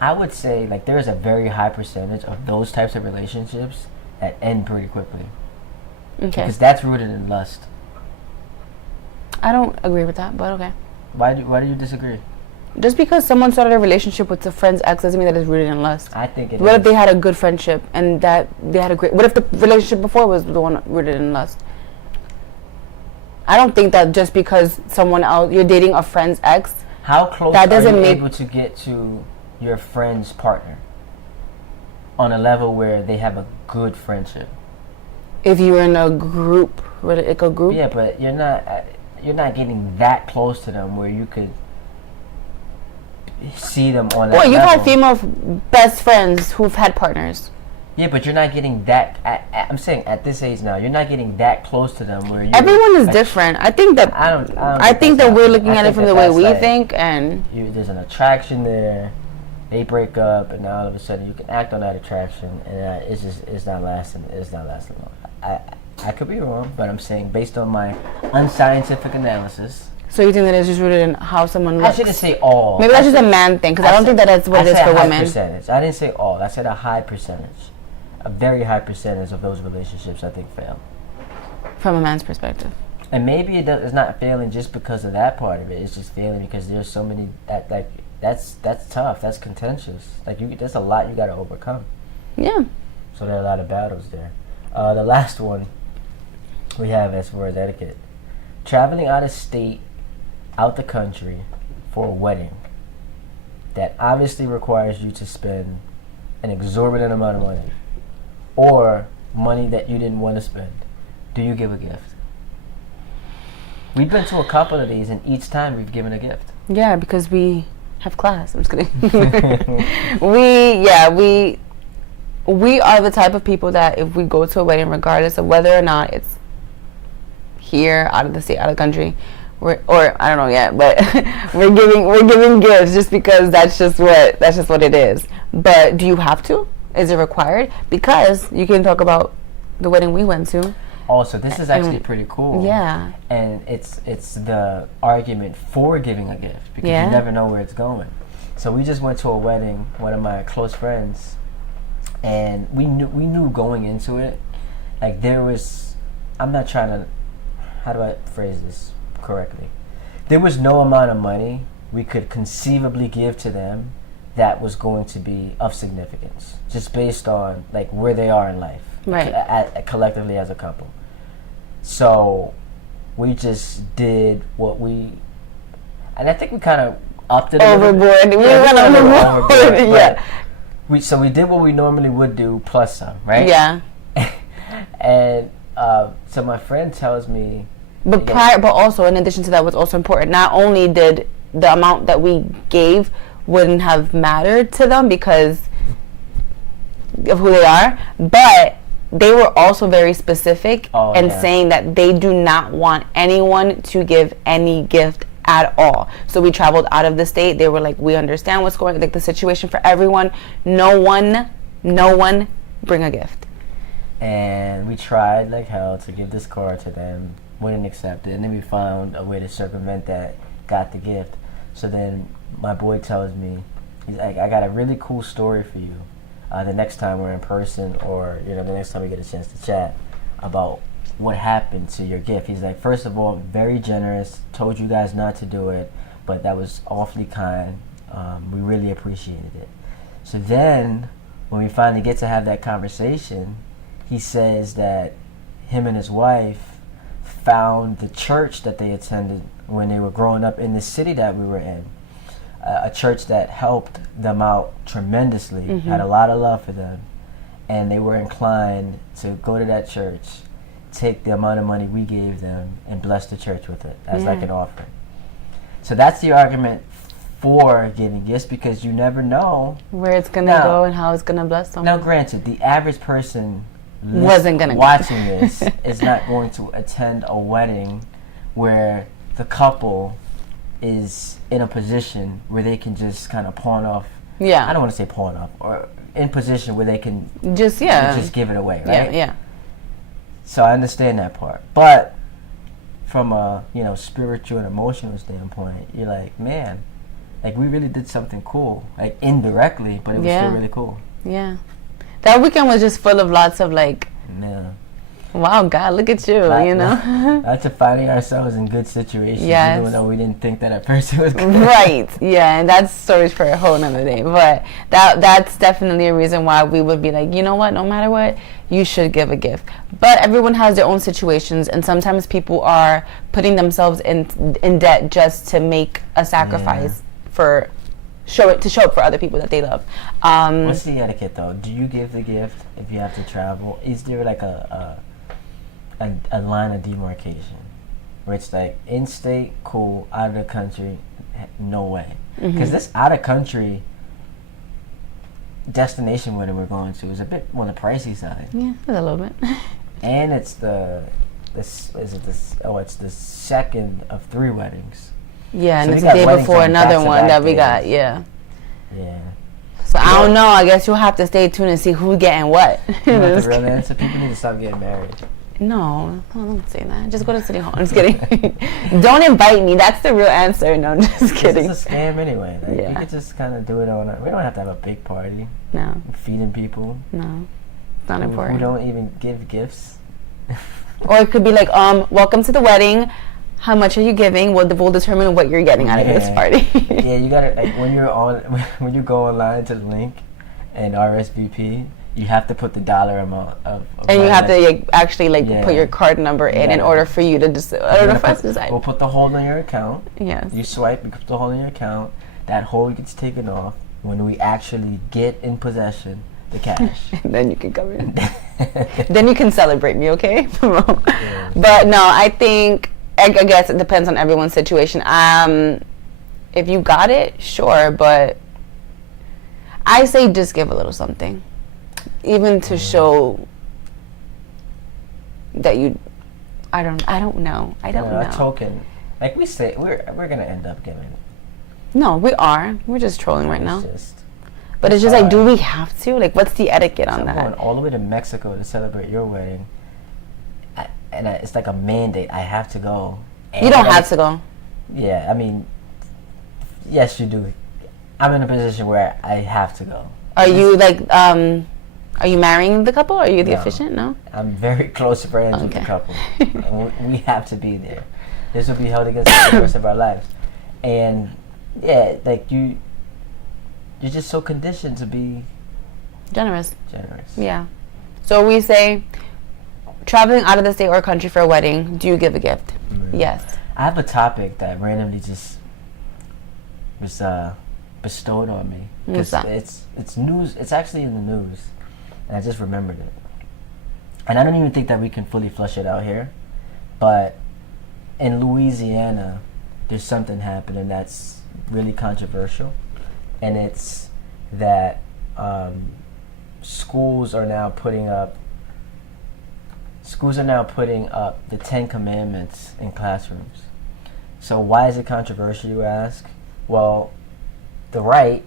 I would say like there is a very high percentage of those types of relationships that end pretty quickly. Okay. Because that's rooted in lust. I don't agree with that, but okay. Why do you disagree? Just because someone started a relationship with a friend's ex doesn't mean that it's rooted in lust. I think it is. What if they had a good friendship and that they had a great... What if the relationship before was the one rooted in lust? I don't think that just because someone else... You're dating a friend's ex... How close that doesn't are you make able to get to your friend's partner? On a level where they have a good friendship. If you're in a group... Like a group? Yeah, but you're not getting that close to them where you could... see them on that Well, you've level. had female best friends who've had partners. Yeah, but you're not getting that. I'm saying at this age now, you're not getting that close to them. Where you Everyone is different. I think that I think that we're looking at it from the way we think, and there's an attraction there. They break up, and now all of a sudden you can act on that attraction, and it's not lasting. It's not lasting long. I could be wrong, but I'm saying based on my unscientific analysis. So you think that it's just rooted in how someone looks? I shouldn't say all. Maybe that's just a man thing, because I don't think that that's what it is for women. Percentage. I didn't say all. I said a high percentage. A very high percentage of those relationships, I think, fail. From a man's perspective. And maybe it's not failing just because of that part of it. It's just failing because there's so many that's tough. That's contentious. There's a lot you got to overcome. Yeah. So there are a lot of battles there. The last one we have as far as etiquette: traveling out of state, out the country, for a wedding that obviously requires you to spend an exorbitant amount of money, or money that you didn't want to spend. Do you give a gift? We've been to a couple of these, and each time we've given a gift. Yeah, because we have class. I'm just kidding. We are the type of people that if we go to a wedding, regardless of whether or not it's here, out of the state, out of the country, or I don't know yet, but we're giving gifts just because that's just what it is. But do you have to? Is it required? Because you can talk about the wedding we went to. Also, this is actually pretty cool. Yeah. And it's the argument for giving a gift because you never know where it's going. So we just went to a wedding, one of my close friends, and we knew going into it, like there was, I'm not trying to, how do I phrase this correctly? There was no amount of money we could conceivably give to them that was going to be of significance, just based on like where they are in life, right? Collectively as a couple. So we just did what we, and I think we kind of upped it overboard. We went overboard. Yeah. We did what we normally would do plus some, right? Yeah. And so my friend tells me, but also in addition to that, what's also important, not only did the amount that we gave wouldn't have mattered to them because of who they are, but they were also very specific saying that they do not want anyone to give any gift at all. So we traveled out of the state. They were like, we understand what's going on, like the situation for everyone. No one bring a gift. And we tried like hell to give this card to them, wouldn't accept it, and then we found a way to circumvent that, got the gift. So then my boy tells me, he's like, I got a really cool story for you the next time we're in person, or the next time we get a chance to chat about what happened to your gift. He's like, first of all, very generous, told you guys not to do it, but that was awfully kind. We really appreciated it. So then when we finally get to have that conversation, he says that him and his wife found the church that they attended when they were growing up in the city that we were in, a church that helped them out tremendously, had a lot of love for them, and they were inclined to go to that church, take the amount of money we gave them, and bless the church with it as like an offering. So that's the argument for giving gifts, because you never know where it's going to go and how it's going to bless someone. Now granted, the average person wasn't gonna watching this is not going to attend a wedding where the couple is in a position where they can just kind of pawn off. Yeah. I don't want to say pawn off, or in position where they can just give it away, right? Yeah. So I understand that part, but from a spiritual and emotional standpoint, you're like, man, like we really did something cool, like indirectly, but it was still really cool. Yeah, that weekend was just full of lots of like, yeah. Wow, God, look at you, Lots of finding ourselves in good situations, even though we didn't think that at first it was good. Right, yeah, and that's stories for a whole nother day. But that's definitely a reason why we would be like, you know what, no matter what, you should give a gift. But everyone has their own situations, and sometimes people are putting themselves in debt just to make a sacrifice to show up for other people that they love. What's the etiquette though? Do you give the gift if you have to travel? Is there like a line of demarcation where it's like in-state, cool, out of the country, no way? Because this out-of-country destination wedding we're going to is a bit on the pricey side. Yeah, a little bit. And it's the second of 3 weddings. Yeah, so and it's the day before another one that we got. Yeah. So I don't know. I guess you'll have to stay tuned and see who's getting what. The real answer: people need to stop getting married. No, don't say that. Just go to City Hall. I'm just kidding. Don't invite me. That's the real answer. No, I'm just kidding. It's a scam anyway. Like, you could just kind of do it on. We don't have to have a big party. No. Feeding people. No, it's not important. Who don't even give gifts. Or it could be like, welcome to the wedding. How much are you giving? We'll determine what you're getting out of this party. Yeah, you gotta when you go online to the link and RSVP, you have to put the dollar amount of and you have to actually put your card number in order for you to decide. We'll put the hold on your account. Yes. You swipe, you put the hold on your account. That hold gets taken off when we actually get in possession the cash. And then you can come in. Then you can celebrate me, okay? But no, I think. I guess it depends on everyone's situation. If you got it, sure, but I say just give a little something, even to show that you. I don't know. I don't know. A token, like we say, we're gonna end up giving. No, we are. We're just trolling right now. But it's just hard. like, do we have to? Like, what's the etiquette on that? I'm going all the way to Mexico to celebrate your wedding. It's like a mandate. I have to go. And you don't have to go. Yeah, I mean, yes, you do. I'm in a position where I have to go. Are you like, are you marrying the couple? Are you the officiant? No? I'm very close friends with the couple. And we have to be there. This will be held against us the rest of our lives. And, yeah, like, you're just so conditioned to be... Generous. Yeah. So we say... Traveling out of the state or country for a wedding, do you give a gift? Yes. I have a topic that randomly just was bestowed on me. What's that? It's news. It's actually in the news, and I just remembered it. And I don't even think that we can fully flush it out here, but in Louisiana, there's something happening that's really controversial, and it's that schools are now putting up the 10 Commandments in classrooms. So why is it controversial, you ask? Well, the right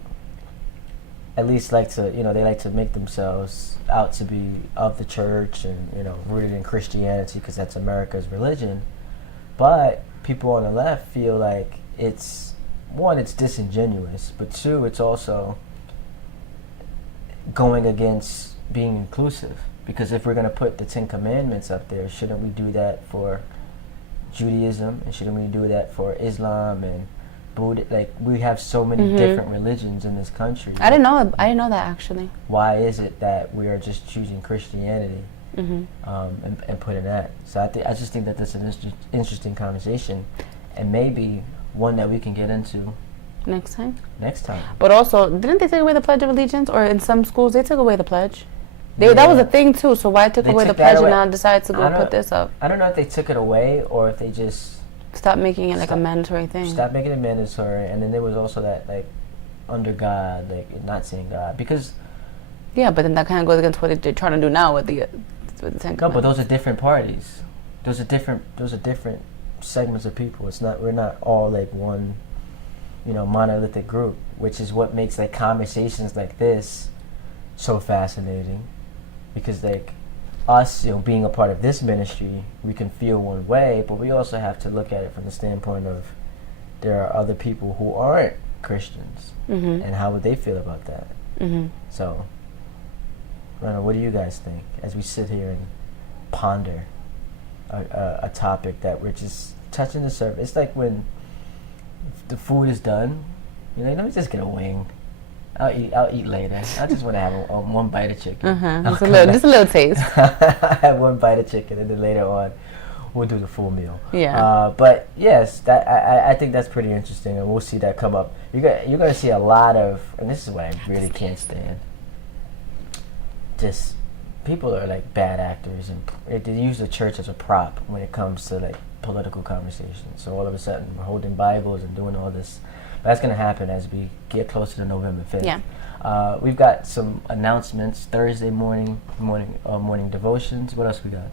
at least like to, they like to make themselves out to be of the church and, rooted in Christianity because that's America's religion. But people on the left feel like it's disingenuous, but 2, it's also going against being inclusive. Because if we're going to put the 10 Commandments up there, shouldn't we do that for Judaism? And shouldn't we do that for Islam and Buddha? Like, we have so many different religions in this country. I didn't know that, actually. Why is it that we are just choosing Christianity and putting that? So I just think that that's an interesting conversation, and maybe one that we can get into next time. But also, didn't they take away the Pledge of Allegiance? Or in some schools, they took away the pledge. That was a thing too. So why took away the pledge and now decide to go put this up? I don't know if they took it away or if they just stopped making it like a mandatory thing. Stop making it mandatory, and then there was also that like under God, like not saying God, because but then that kind of goes against what they're trying to do now with the with the Ten No, but Commandments. those are different parties. Those are different segments of people. We're not all like one, monolithic group, which is what makes like conversations like this so fascinating. Because like us, being a part of this ministry, we can feel one way, but we also have to look at it from the standpoint of there are other people who aren't Christians, and how would they feel about that? So, I don't know, what do you guys think as we sit here and ponder a topic that we're just touching the surface? It's like when the food is done, let me just get a wing. I'll eat later. I just want to have one bite of chicken. Just a little taste. I have one bite of chicken, and then later on, we'll do the full meal. Yeah. But yes, that I think that's pretty interesting, and we'll see that come up. You're going to see a lot of, and this is what I really can't stand. Just people are like bad actors, and they use the church as a prop when it comes to like political conversations. So all of a sudden, we're holding Bibles and doing all this. That's going to happen as we get closer to November 5th. Yeah. We've got some announcements. Thursday morning devotions. What else we got?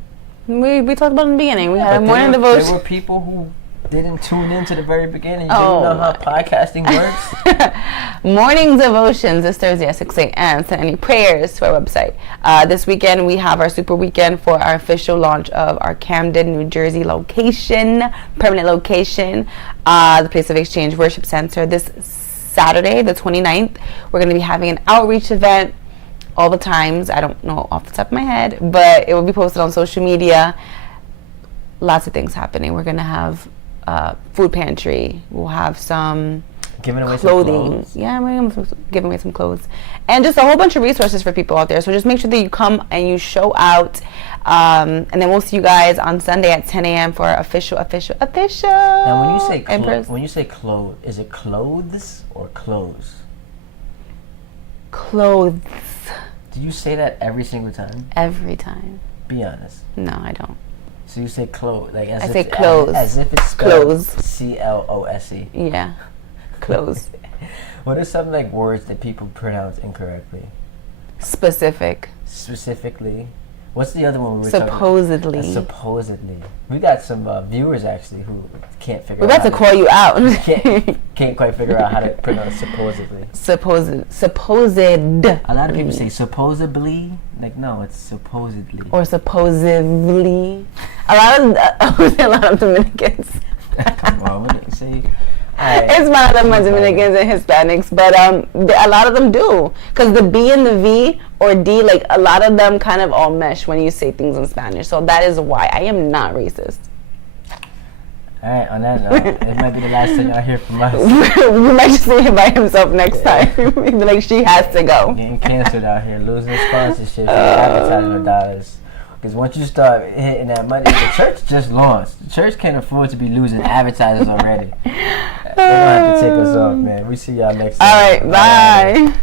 We talked about in the beginning. We had a But morning devotion. There were people who didn't tune in to the very beginning. You didn't know how podcasting works. Morning devotions this Thursday at 6 a.m. Send any prayers to our website. This weekend we have our super weekend for our official launch of our Camden, New Jersey location, permanent location, the Place of Exchange Worship Center. This Saturday, the 29th, we're going to be having an outreach event. All the times, I don't know off the top of my head, but it will be posted on social media. Lots of things happening. We're going to have food pantry. We'll have some giving away clothing. Some clothes. Yeah, we're giving away some clothes. And just a whole bunch of resources for people out there. So just make sure that you come and you show out. And then we'll see you guys on Sunday at 10 a.m. for our official. Now, when you say clothes, is it clothes or clothes? Clothes. Do you say that every single time? Every time. Be honest. No, I don't. So you say clothes, like I say clothes. as if it's spelled Clothes. C-L-O-S-E. Yeah. Clothes. What are some like words that people pronounce incorrectly? Specific. Specifically, what's the other one we were Supposedly. talking about? Supposedly. We got some viewers actually who can't figure We're out. about to call you out. Can't quite figure out how to pronounce supposedly. Supposed. A lot of people say supposedly. Like, no, it's supposedly. Or supposedly. A lot of Dominicans. Come on, what do you say? It's one of them Dominicans and Hispanics, but a lot of them do, because the B and the V or D, like a lot of them kind of all mesh when you say things in Spanish. So that is why I am not racist. All right, on that note, it might be the last thing y'all hear from us. We might just see him by himself next time. Be like, she has to go. Getting canceled out here, losing sponsorships, advertising dollars. Because once you start hitting that money, the church just lost. The church can't afford to be losing advertisers already. They're going to have to take us off, man. We see y'all next time. All right, bye.